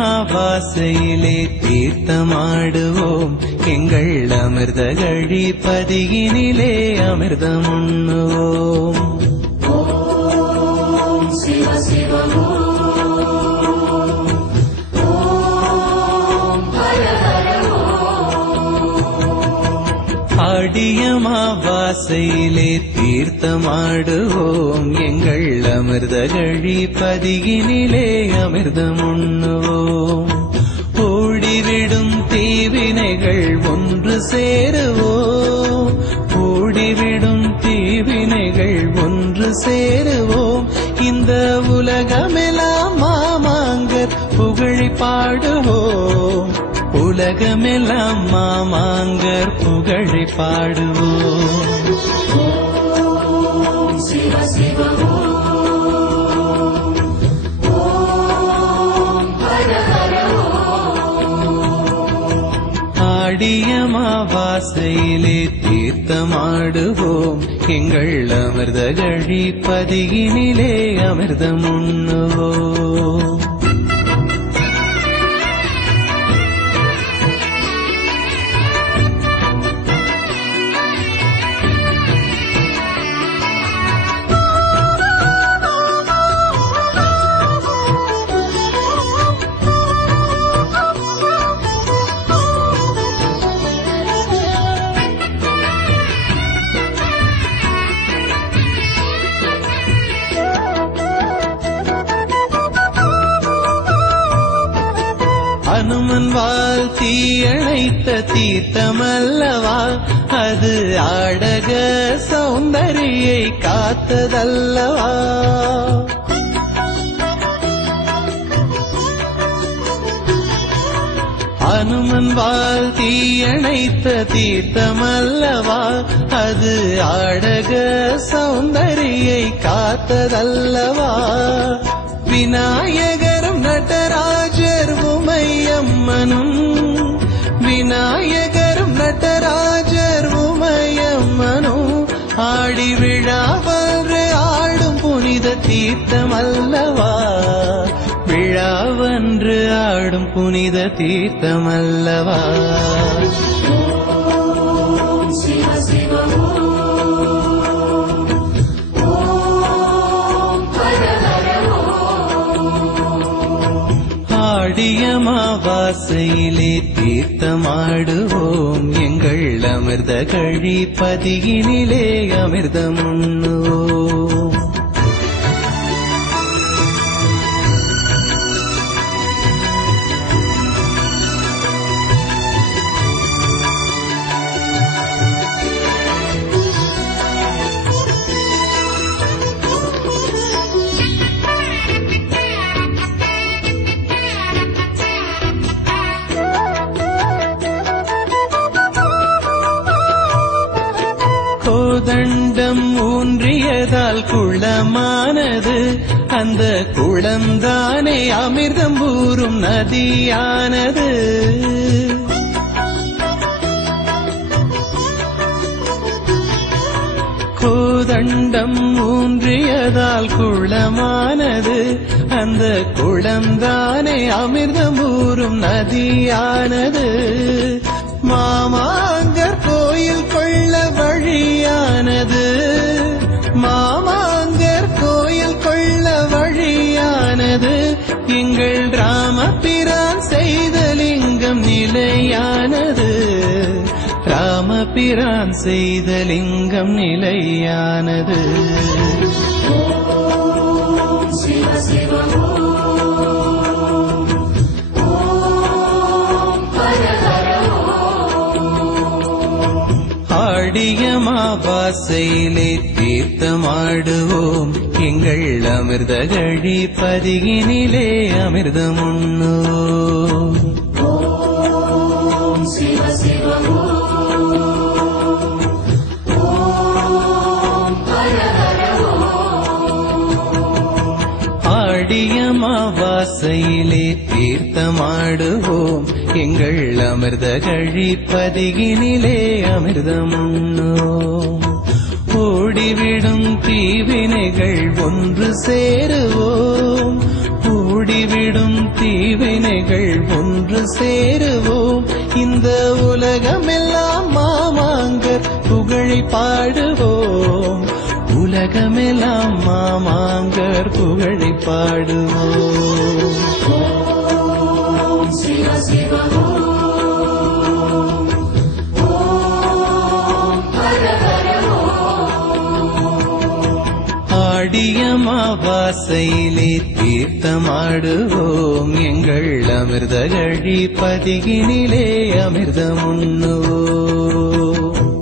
ஆடியமாவாசையிலே தீர்த்தமாடுவோம், எங்கள் அமிர்த கழிப்பதியினிலே அமிர்தம் உண்ணுவோம். ஓம் சிவ சிவ ஓம் ஹர ஹர ஆடியமாவாசையிலே தீர்த்தமாடுவோம், எங்கள் அமிர்த கழிப்பதியினிலே அமிர்தம் உண்ணுவோம். ஓடிவிடும் தீவினைகள் ஒன்று சேருவோம், ஓடிவிடும் தீவினைகள் ஒன்று சேருவோம். இந்த உலகமெல்லாம் மாமாங்கர் புகழை பாடுவோம், உலகமெல்லாம் மாமாங்கர் புகழை பாடுவோம். ஓம் சிவ சிவ ஓம் ஹர ஹர ஆடியமாவாசையிலே தீர்த்தமாடுவோம், எங்கள் அமிர்த கழிப்பதியினிலே அமிர்தம் உண்ணுவோம். அனுமன் வால் தீயணைத்த தீர்த்தமல்லவா, அது ஆடக சௌந்தரியை காத்ததல்லவா. அனுமன் வால் தீயணைத்த தீர்த்தமல்லவா, அது ஆடக சௌந்தரியை காத்ததல்லவா. விநாயகரும் நடராஜர் உமையம்மனும், விநாயகரும் நடராஜர் உமையம்மனும் ஆடி விழாவன்று ஆடும் புனித தீர்த்தமல்லவா, விழாவன்று ஆடும் புனித தீர்த்தமல்லவா. ஓம் சிவ சிவ ஓம் ஹர ஹர ஆடியமாவாசையிலே தீர்த்தமாடுவோம், எங்கள் அமிர்த கழிப்பதியினிலே அமிர்தம் உண்ணுவோம். கோதண்டம் ஊன்றியதால் குளமானது, அந்த குளம்தானே அமிர்தம் ஊறும் நதியானது. கோதண்டம் ஊன்றியதால் குளமானது, அந்த குளம்தானே அமிர்தம் ஊறும் நதியானது. மாமாங்கர் கோயில் கொள்ள வழியானது, மாமாங்கர் கோயில் கொள்ள வழியானது. எங்கள் ராமபிரான் செய்த லிங்கம் நிலையானது, ராமபிரான் செய்த லிங்கம் நிலையானது. ஓம் சிவ சிவ ஓம் ஹர ஹர ஆடியமாவாசையிலே தீர்த்தமாடுவோம் எங்கள் அமிர்தகழி பதியினிலே அமிர்தமுண்ணுவோம். ஓம் சிவ சிவ ஓம் ஹர ஹர ஆடியமாவாசையிலே தீர்த்தமாடுவோம் எங்கள் அமிர்தகழி பதியினிலே அமிர்தமுண்ணோம். ஓடிவிடும் தீவினைகள் ஒன்று சேருவோம், ஓடிவிடும் தீவினைகள் ஒன்று சேருவோம். இந்த உலகமெல்லாம் மாமாங்கர் புகழை பாடுவோம், உலகமெல்லாம் மாமாங்கர் புகழை பாடுவோம். ஓம் சிவ சிவ ஓம் ஹர ஹர ஆடியமாவாசையிலே தீர்த்தமாடுவோம் எங்கள் அமிர்தகழி பதியினிலே அமிர்தமுண்ணுவோம்.